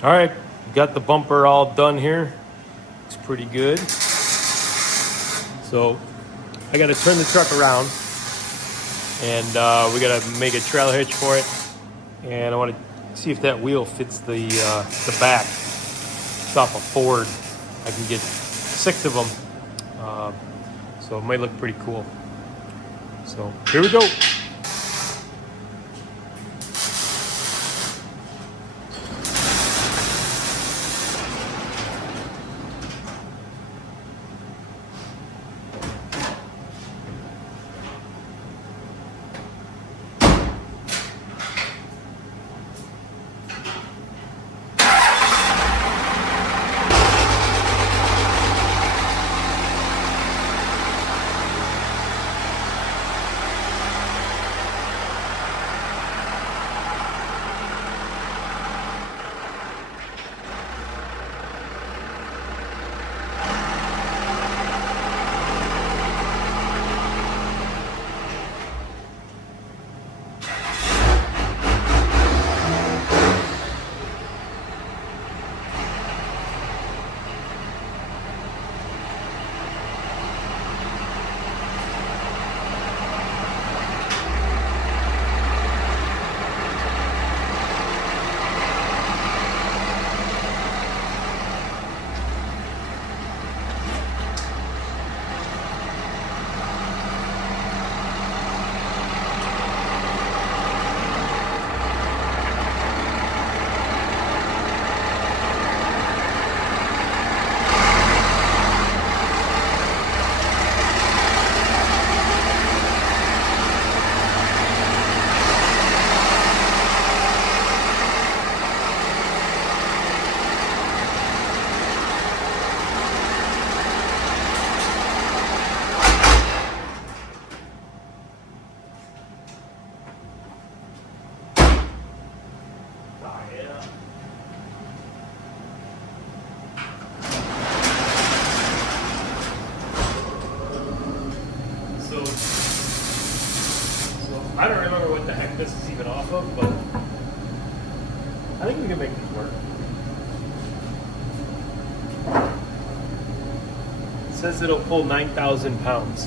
All right, got the bumper all done here. It's pretty good. So I got to turn the truck around, and we got to make a trailer hitch for it. And I want to see if that wheel fits the back. It's off a Ford. I can get 6 of them, so it might look pretty cool. So here we go. I don't remember what the heck this is even off of, but I think we can make this work. It says it'll pull 9,000 pounds,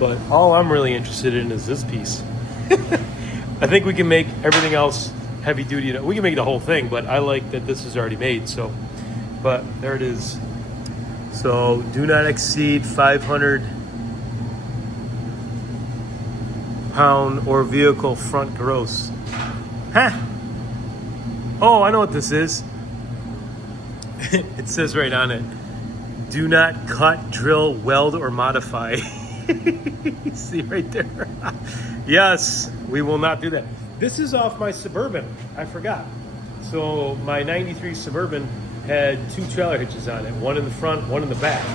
but all I'm really interested in is this piece. I think we can make everything else heavy duty. We can make the whole thing, but I like that this is already made, so. But there it is. So do not exceed 500 pound or vehicle front gross. Huh? Oh, I know what this is. It says right on it, do not cut, drill, weld, or modify. See right there? Yes, we will not do that. This is off my Suburban. I forgot. So my 93 Suburban had 2 trailer hitches on it, one in the front, one in the back.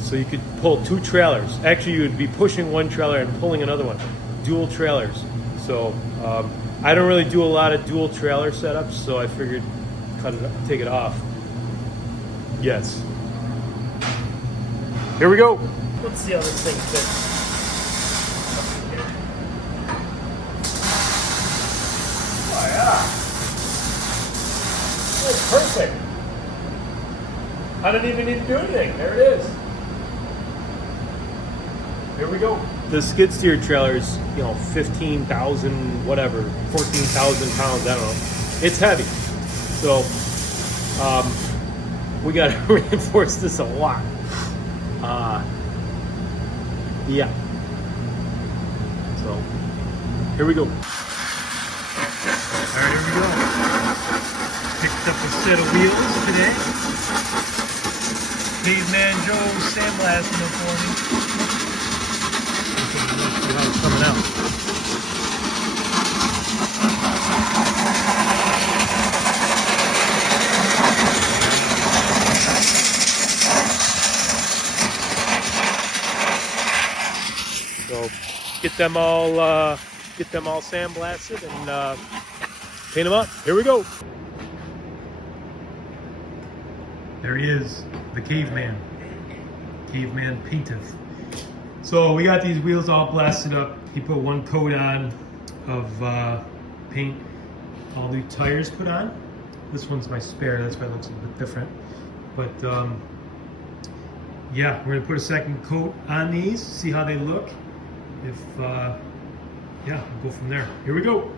So you could pull 2 trailers. Actually, you would be pushing one trailer and pulling another one. Dual trailers. So I don't really do a lot of dual trailer setups, so I figured take it off. Yes. Here we go. Let's see how this thing fits. Oh yeah. That's perfect. I don't even need to do anything. There it is. Here we go. The skid steer trailer is, 15,000, whatever, 14,000 pounds, I don't know. It's heavy. So, we got to reinforce this a lot. Yeah. So, here we go. All right, here we go. Picked up a set of wheels today. Caveman Joe sandblasting them for me. Let's see how it's coming out. So get them all sandblasted and paint them up. Here we go. There he is, the caveman. Caveman painteth. So we got these wheels all blasted up. He put one coat on of paint. All new tires put on. This one's my spare, that's why it looks a bit different. But yeah, we're gonna put a second coat on these, see how they look. If yeah, we'll go from there. Here we go.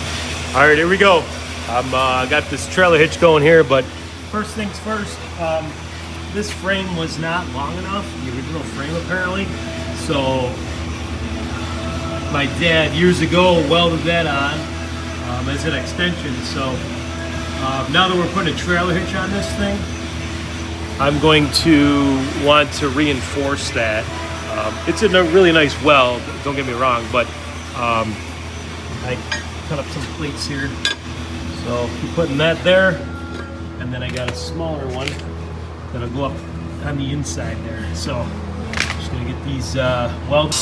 All right, here we go. I got this trailer hitch going here, but first things first, this frame was not long enough, the original frame apparently. So my dad years ago welded that on as an extension. So now that we're putting a trailer hitch on this thing, I'm going to want to reinforce that. It's a really nice weld, don't get me wrong, but I cut up some plates here. So I'm putting that there, and then I got a smaller one that'll go up on the inside there. So I'm just gonna get these welded.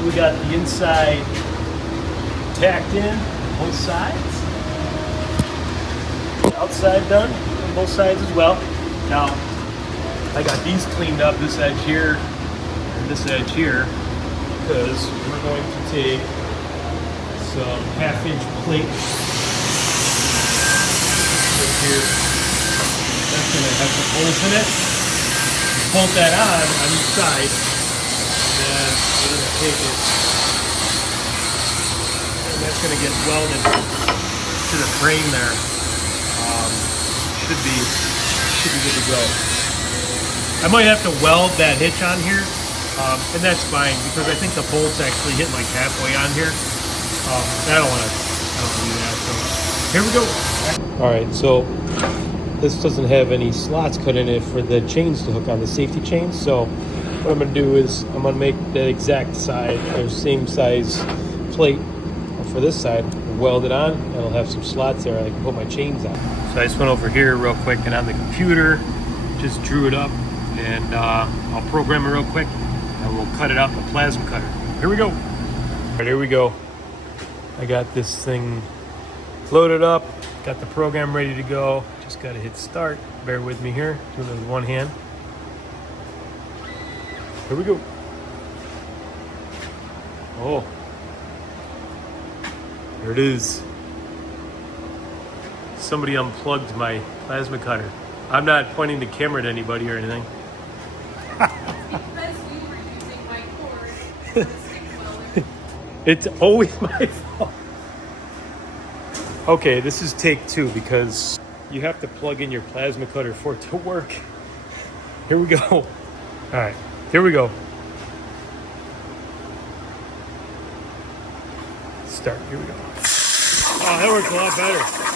We got the inside tacked in both sides. Outside done on both sides as well. Now I got these cleaned up, this edge here and this edge here, because we're going to take some 1/2-inch plate right here. That's going to have some holes in it. Bolt that on each side. And we're going to take it, and that's going to get welded to the frame there. Should be good to go. I might have to weld that hitch on here, and that's fine because I think the bolt's actually hitting like halfway on here. I don't want to do that. So here we go. All right, so this doesn't have any slots cut in it for the chains to hook on, the safety chains. So what I'm going to do is I'm going to make the exact side, or same size plate for this side, weld it on, and I'll have some slots there I can put my chains on. So I just went over here real quick and on the computer, just drew it up, and I'll program it real quick, and we'll cut it out with the plasma cutter. Here we go. All right, here we go. I got this thing loaded up, got the program ready to go. Just got to hit start. Bear with me here, doing it with one hand. Here we go. Oh, there it is. Somebody unplugged my plasma cutter. I'm not pointing the camera at anybody or anything. It's always my fault. Okay, this is take 2 because you have to plug in your plasma cutter for it to work. Here we go. All right, here we go. Start, here we go. Oh, that worked a lot better.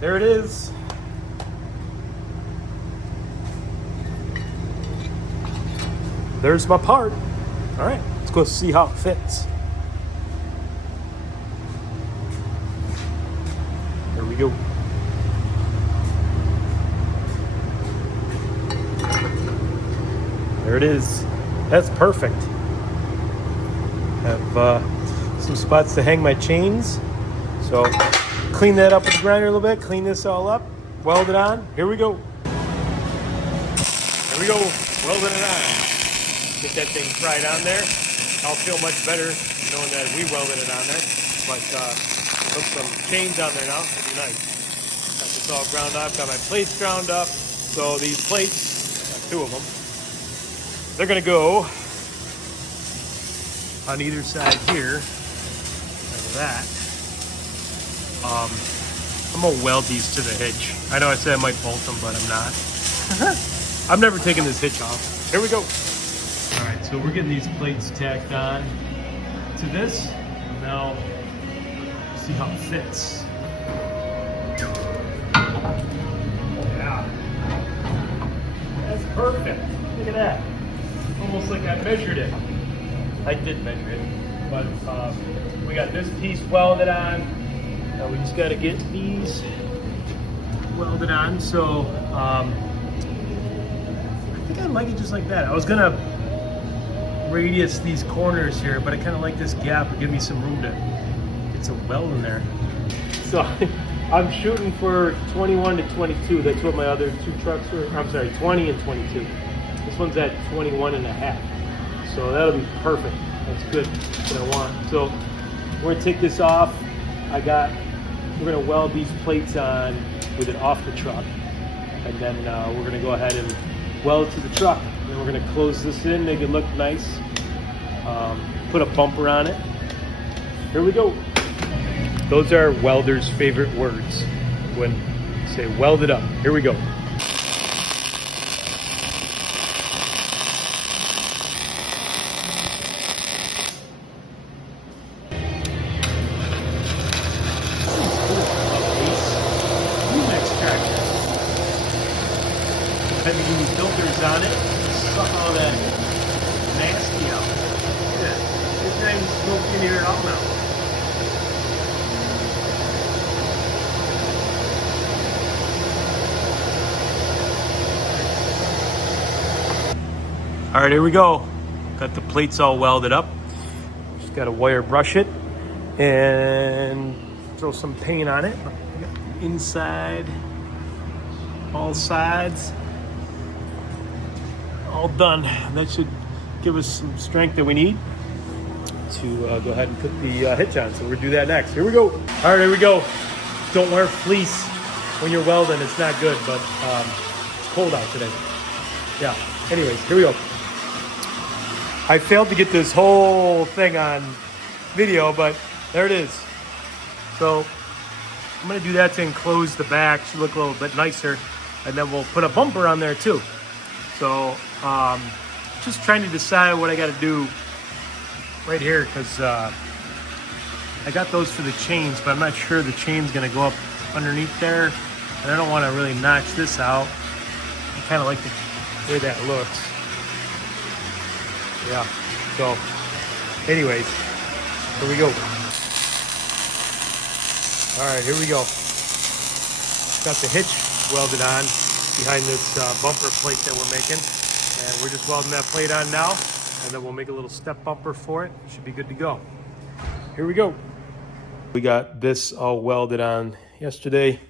There it is. There's my part. All right, let's go see how it fits. There we go. There it is. That's perfect. Have some spots to hang my chains. So clean that up with the grinder a little bit. Clean this all up. Weld it on. Here we go. There we go. Welding it on. Get that thing fried on there. I'll feel much better knowing that we welded it on there. But put some chains on there now. It'll be nice. Got this all ground up. Got my plates ground up. So these plates, got 2 of them. They're gonna go on either side here, like that. I'm gonna weld these to the hitch. I know I said I might bolt them, but I'm not. I'm never taking this hitch off. Here we go. All right, so we're getting these plates tacked on to this. Now, see how it fits. Yeah, that's perfect. Look at that. Almost like I measured it. I did measure it, but we got this piece welded on. Now we just got to get these welded on. So I think I like it just like that. I was gonna radius these corners here, but I kind of like this gap to give me some room to get some weld in there. So I'm shooting for 21 to 22. That's what my other 2 trucks were. I'm sorry, 20 and 22. This one's at 21 and a half. So that'll be perfect. That's good. That's what I want. So we're gonna take this off. We're gonna weld these plates on with it off the truck, and then we're gonna go ahead and weld it to the truck. And then we're gonna close this in, make it look nice. Put a bumper on it. Here we go. Those are welders' favorite words when you say weld it up. Here we go. Had to give me filters on it, suck all that nasty out. Look at that. It's not even smoking here at all now. All right, here we go. Got the plates all welded up. Just got to wire brush it and throw some paint on it. Inside, all sides. All done. That should give us some strength that we need to go ahead and put the hitch on. So we're gonna do that next. Here we go. All right, here we go. Don't wear fleece when you're welding. It's not good, but it's cold out today. Yeah. Anyways, here we go. I failed to get this whole thing on video, but there it is. So I'm gonna do that to enclose the back. Should look a little bit nicer, and then we'll put a bumper on there too. So just trying to decide what I got to do right here, because I got those for the chains, but I'm not sure the chain's going to go up underneath there, and I don't want to really notch this out. I kind of like the way that looks. Yeah, so anyways, here we go. All right, here we go. Got the hitch welded on behind this bumper plate that we're making, and we're just welding that plate on now, and then we'll make a little step bumper for it. Should be good to go. Here we go. We got this all welded on yesterday.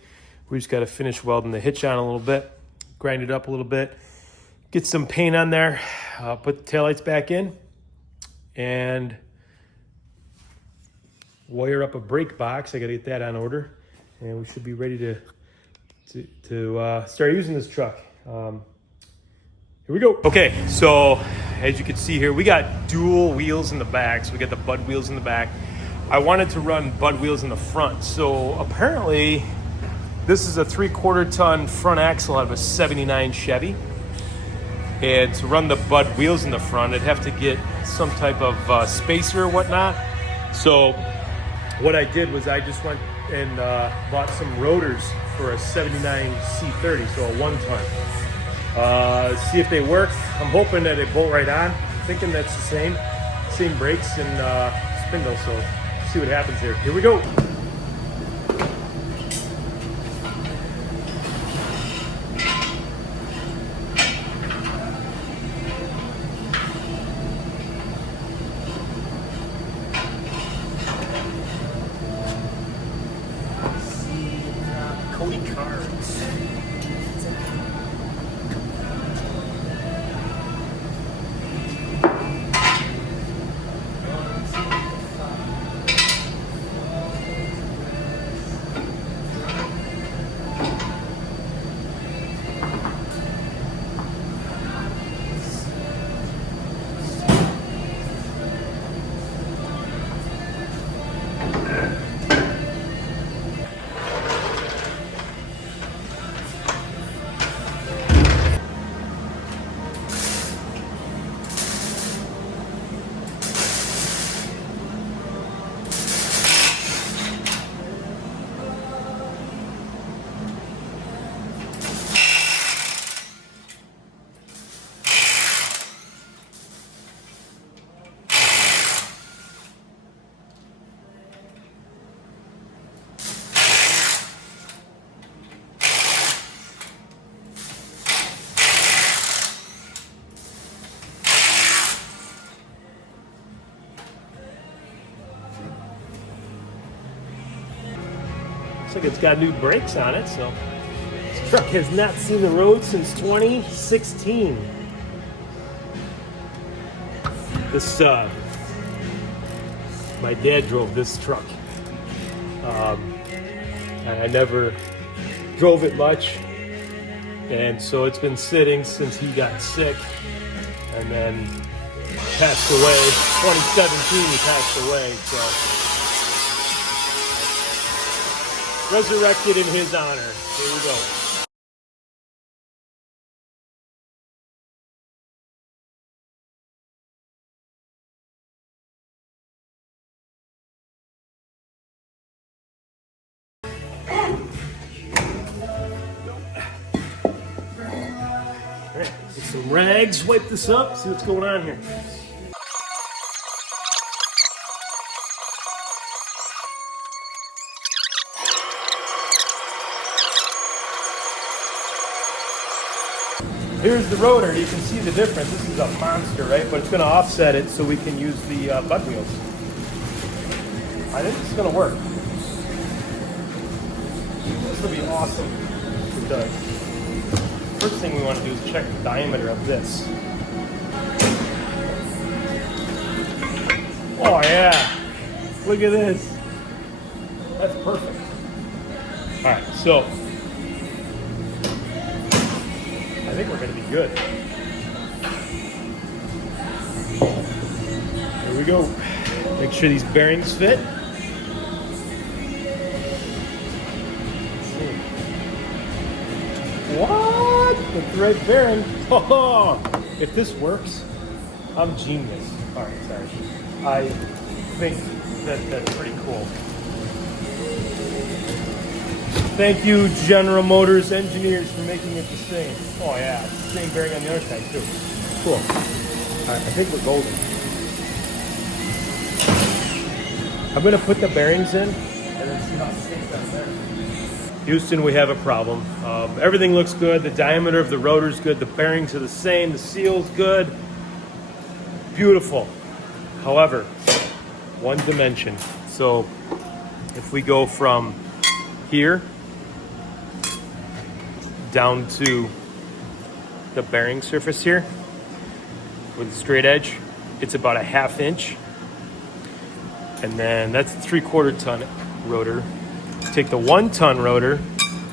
We just got to finish welding the hitch on a little bit, grind it up a little bit, get some paint on there, put the taillights back in, and wire up a brake box. I got to get that on order, and we should be ready to start using this truck. Here we go. Okay, so as you can see here, we got dual wheels in the back. So we got the Bud wheels in the back. I wanted to run Bud wheels in the front. So apparently this is a 3/4 ton front axle out of a 79 Chevy. And to run the Bud wheels in the front, I'd have to get some type of spacer or whatnot. So what I did was I just went and bought some rotors for a 79 C30, so a 1-ton. See if they work. I'm hoping that they bolt right on. Thinking that's the same brakes and spindle. So see what happens here. Here we go. Cody Cards. Looks like it's got new brakes on it, so this truck has not seen the road since 2016. This my dad drove this truck. I never drove it much, and so it's been sitting since he got sick, and then passed away. 2017 he passed away, so resurrected in his honor. Here we go. All right, get some rags, wipe this up, see what's going on here. Here's the rotor. You can see the difference. This is a monster, right? But it's going to offset it so we can use the Bud wheels. I think it's going to work. This will be awesome. It does. First thing we want to do is check the diameter of this. Oh yeah! Look at this. That's perfect. All right, so I think we're going to be good. Here we go. Make sure these bearings fit. Let's see. What? That's the right bearing. Oh, if this works, I'm genius. All right, sorry. I think that's pretty cool. Thank you, General Motors engineers, for making it the same. Oh yeah, it's the same bearing on the other side too. Cool. All right, I think we're golden. I'm gonna put the bearings in and then see how it sticks down there. Houston, we have a problem. Everything looks good. The diameter of the rotor's good. The bearings are the same. The seal's good. Beautiful. However, one dimension. So if we go from here down to the bearing surface here with a straight edge. It's about a 1/2 inch. And then that's a 3/4 ton rotor. Take the 1 ton rotor,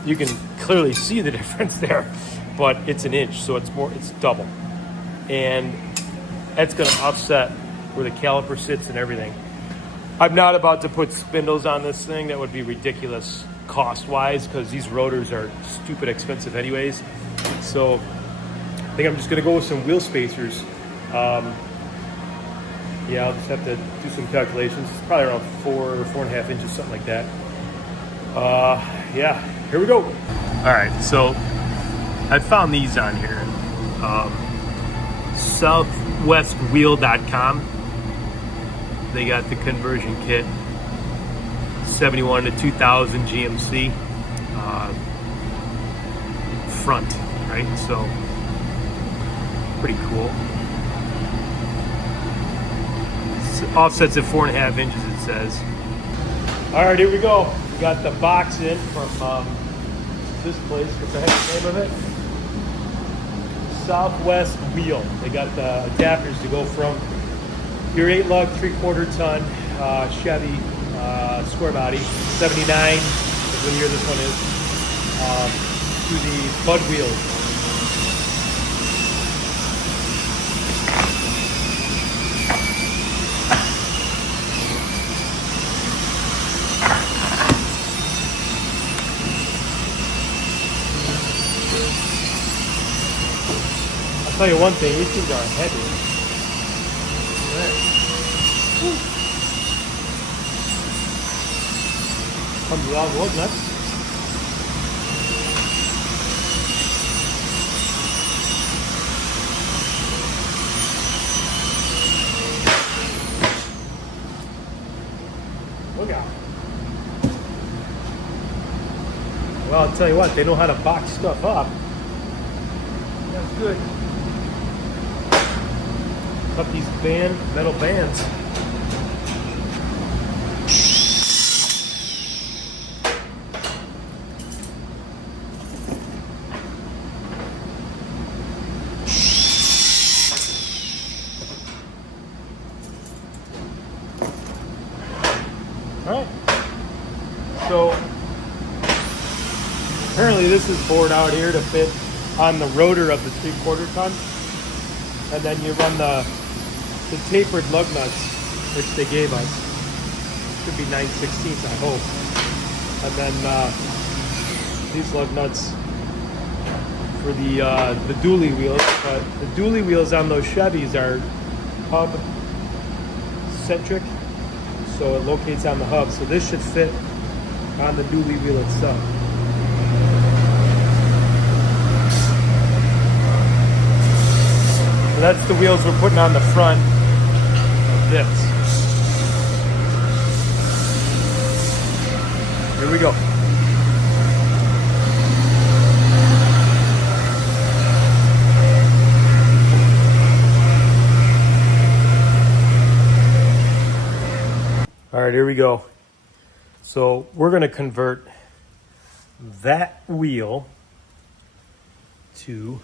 you can clearly see the difference there, but it's an inch, so it's double. And that's gonna offset where the caliper sits and everything. I'm not about to put spindles on this thing. That would be ridiculous cost-wise, because these rotors are stupid expensive anyways. So I think I'm just gonna go with some wheel spacers. Yeah, I'll just have to do some calculations. It's probably around 4 or 4.5 inches, something like that. Yeah, here we go. All right, so I found these on here. Southwestwheel.com. They got the conversion kit, 71 to 2000 GMC front, right? So pretty cool. Offsets at 4.5 inches, it says. All right, here we go. We got the box in from this place. What the heck's the name of it? Southwest Wheel. They got the adapters to go from your 8-lug, 3/4 ton Chevy square body, 79, is what year this one is, to the Bud wheels. I'll tell you one thing, these things are heavy. Comes with all the lug nuts. Look out. Well, I'll tell you what, they know how to box stuff up. That's good. Up these metal bands. All right. So apparently this is bored out here to fit on the rotor of the 3/4 ton, and then you run the tapered lug nuts, which they gave us. Should be 9/16, I hope. And then these lug nuts for the dually wheels. But the dually wheels on those Chevys are hub centric, so it locates on the hub. So this should fit on the dually wheel itself. So that's the wheels we're putting on the front of this. Here we go. All right, here we go. So we're going to convert that wheel to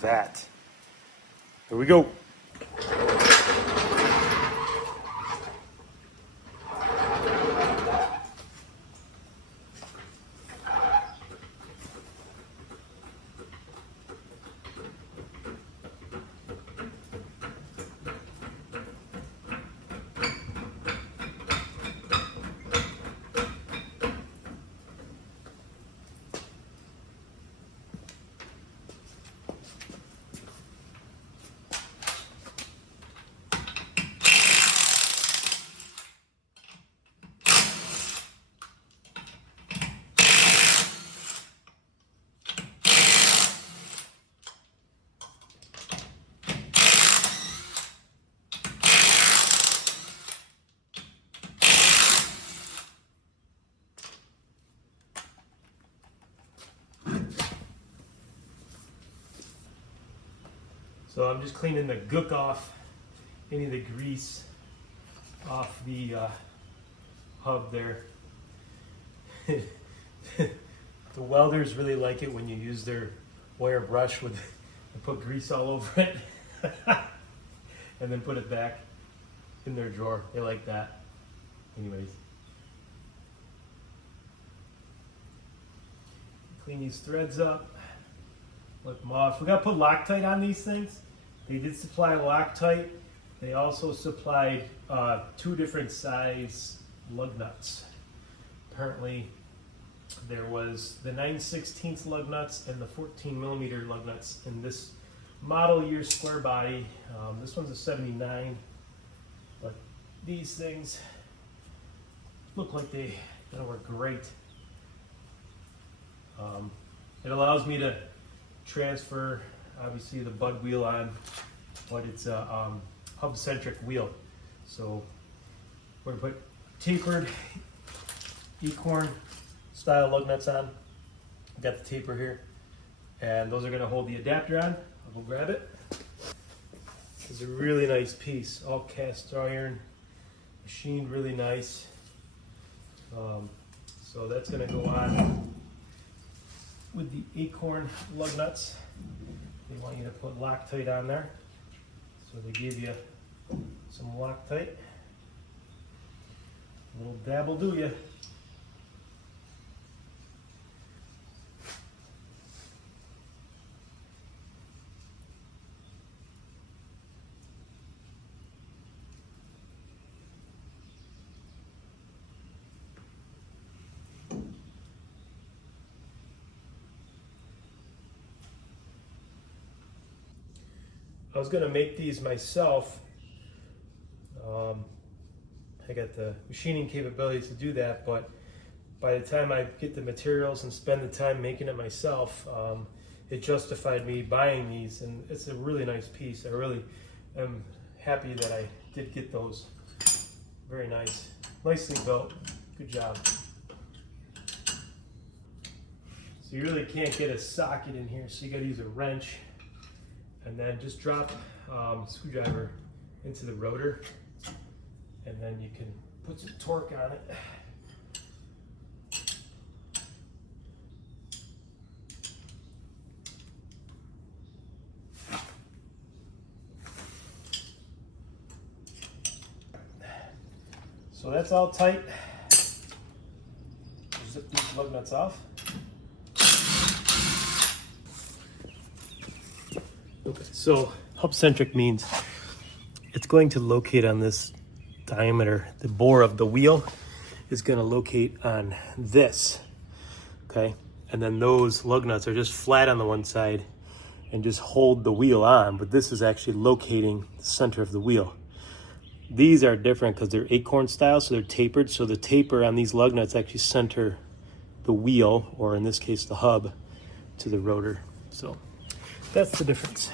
that. Here we go. So I'm just cleaning the gook off, any of the grease off the hub there. The welders really like it when you use their wire brush and put grease all over it and then put it back in their drawer. They like that. Anyways. Clean these threads up. Lift them off. We got to put Loctite on these things. They did supply Loctite. They also supplied 2 different size lug nuts. Apparently there was the 9/16 lug nuts and the 14mm lug nuts in this model year square body. This one's a 79, but these things look like they're gonna work great. It allows me to transfer, obviously, the bud wheel on, but it's a hub-centric wheel. So we're gonna put tapered acorn style lug nuts on. I've got the taper here, and those are gonna hold the adapter on. I'll go grab it. It's a really nice piece, all cast iron, machined really nice. So that's gonna go on with the acorn lug nuts. They want you to put Loctite on there. So they gave you some Loctite. A little dab will do you. I was gonna make these myself. I got the machining capabilities to do that, but by the time I get the materials and spend the time making it myself, it justified me buying these, and it's a really nice piece. I really am happy that I did get those. Very nice. Nicely built. Good job. So you really can't get a socket in here, so you gotta use a wrench. And then just drop a screwdriver into the rotor, and then you can put some torque on it. So that's all tight. Zip these lug nuts off. Okay, so hub-centric means it's going to locate on this diameter. The bore of the wheel is going to locate on this, okay? And then those lug nuts are just flat on the one side and just hold the wheel on, but this is actually locating the center of the wheel. These are different because they're acorn style, so they're tapered. So the taper on these lug nuts actually center the wheel, or in this case, the hub, to the rotor. So that's the difference.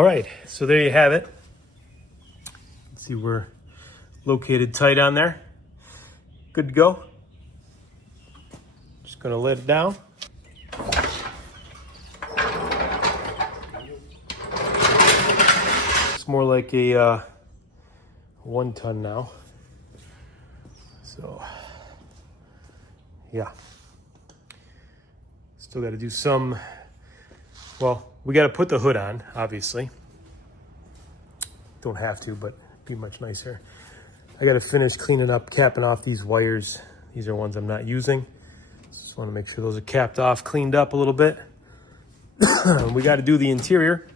All right, so there you have it. Let's see, we're located tight on there. Good to go. Just gonna let it down. It's more like a 1 ton now. So, yeah. Still gotta do some, well, we got to put the hood on, obviously. Don't have to, but it'd be much nicer. I got to finish cleaning up, capping off these wires. These are ones I'm not using. Just want to make sure those are capped off, cleaned up a little bit. We got to do the interior.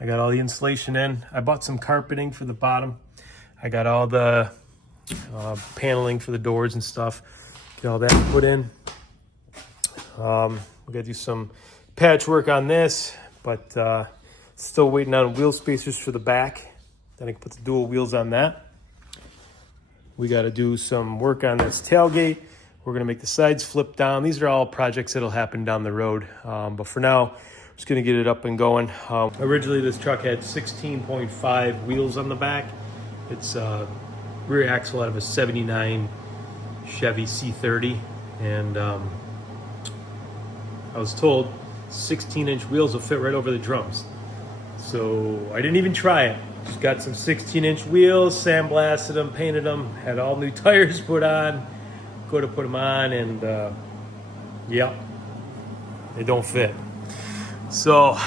I got all the insulation in. I bought some carpeting for the bottom. I got all the paneling for the doors and stuff. Get all that put in. We got to do some patchwork on this, but still waiting on wheel spacers for the back. Then I can put the dual wheels on that. We got to do some work on this tailgate. We're going to make the sides flip down. These are all projects that'll happen down the road. But for now, Just gonna get it up and going. Originally this truck had 16.5 wheels on the back. It's rear axle out of a 79 Chevy C30, and I was told 16-inch wheels will fit right over the drums. So I didn't even try it. Just got some 16-inch wheels, sandblasted them, painted them, had all new tires put on, go to put them on, and yeah, they don't fit. So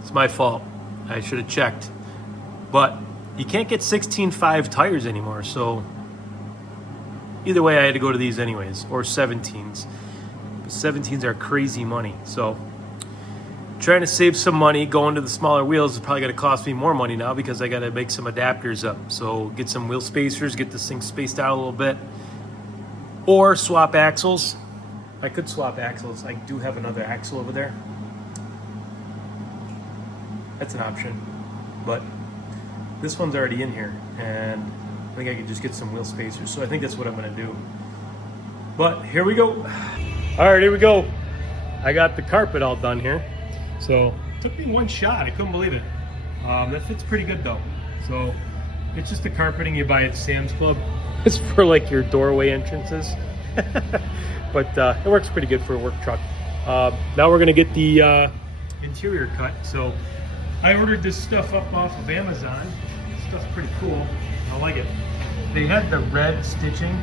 it's my fault. I should have checked. But you can't get 16.5 tires anymore, so either way I had to go to these anyways, or 17s. 17s are crazy money, so trying to save some money. Going to the smaller wheels is probably going to cost me more money now because I got to make some adapters up. So get some wheel spacers, get this thing spaced out a little bit, or swap axles. I could swap axles. I do have another axle over there. That's an option, but this one's already in here, and I think I could just get some wheel spacers. So I think that's what I'm going to do. But here we go. All right, here we go. I got the carpet all done here. So it took me one shot. I couldn't believe it. That fits pretty good though. So it's just the carpeting you buy at Sam's Club. It's for like your doorway entrances. But it works pretty good for a work truck. Now we're gonna get the interior cut. So I ordered this stuff up off of Amazon. This stuff's pretty cool. I like it. They had the red stitching,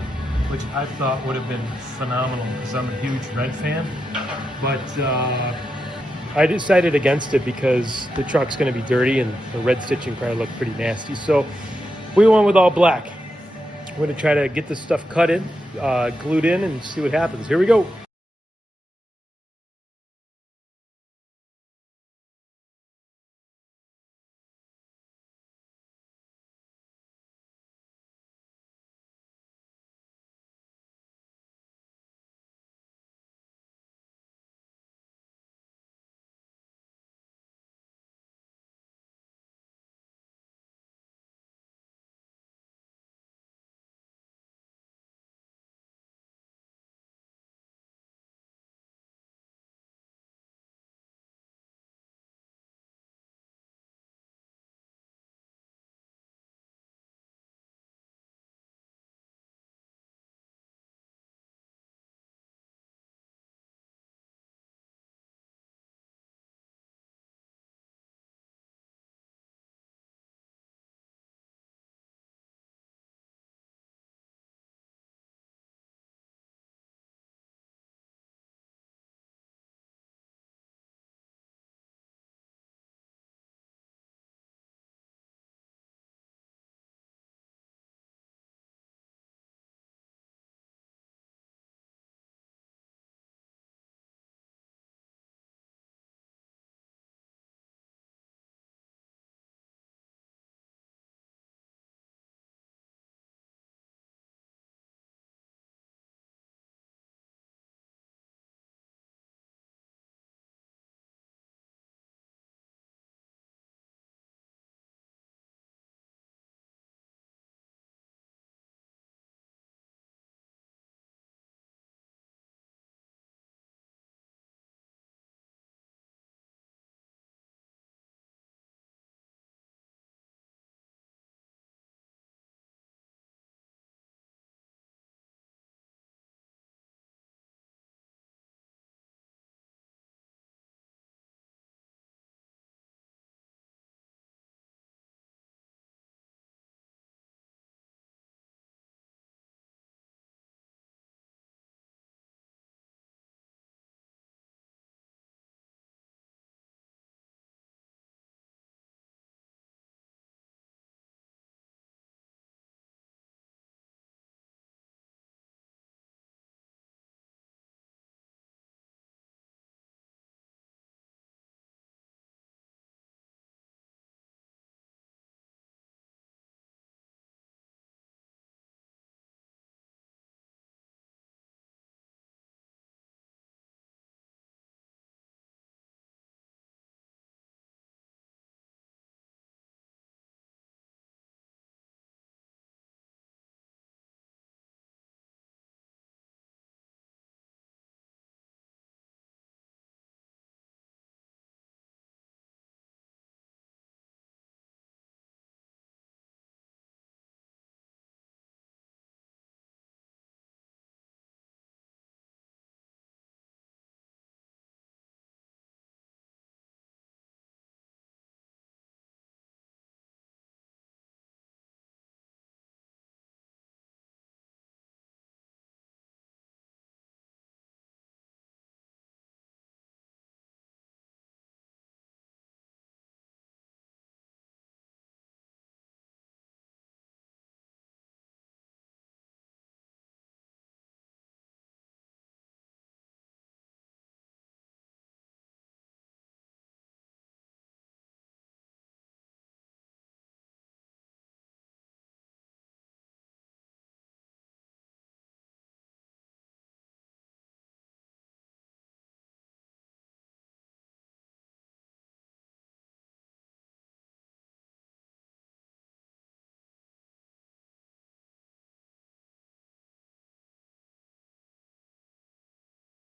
which I thought would have been phenomenal because I'm a huge red fan. But I decided against it because the truck's going to be dirty and the red stitching probably looked pretty nasty. So we went with all black. I'm going to try to get this stuff cut in, glued in, and see what happens. Here we go.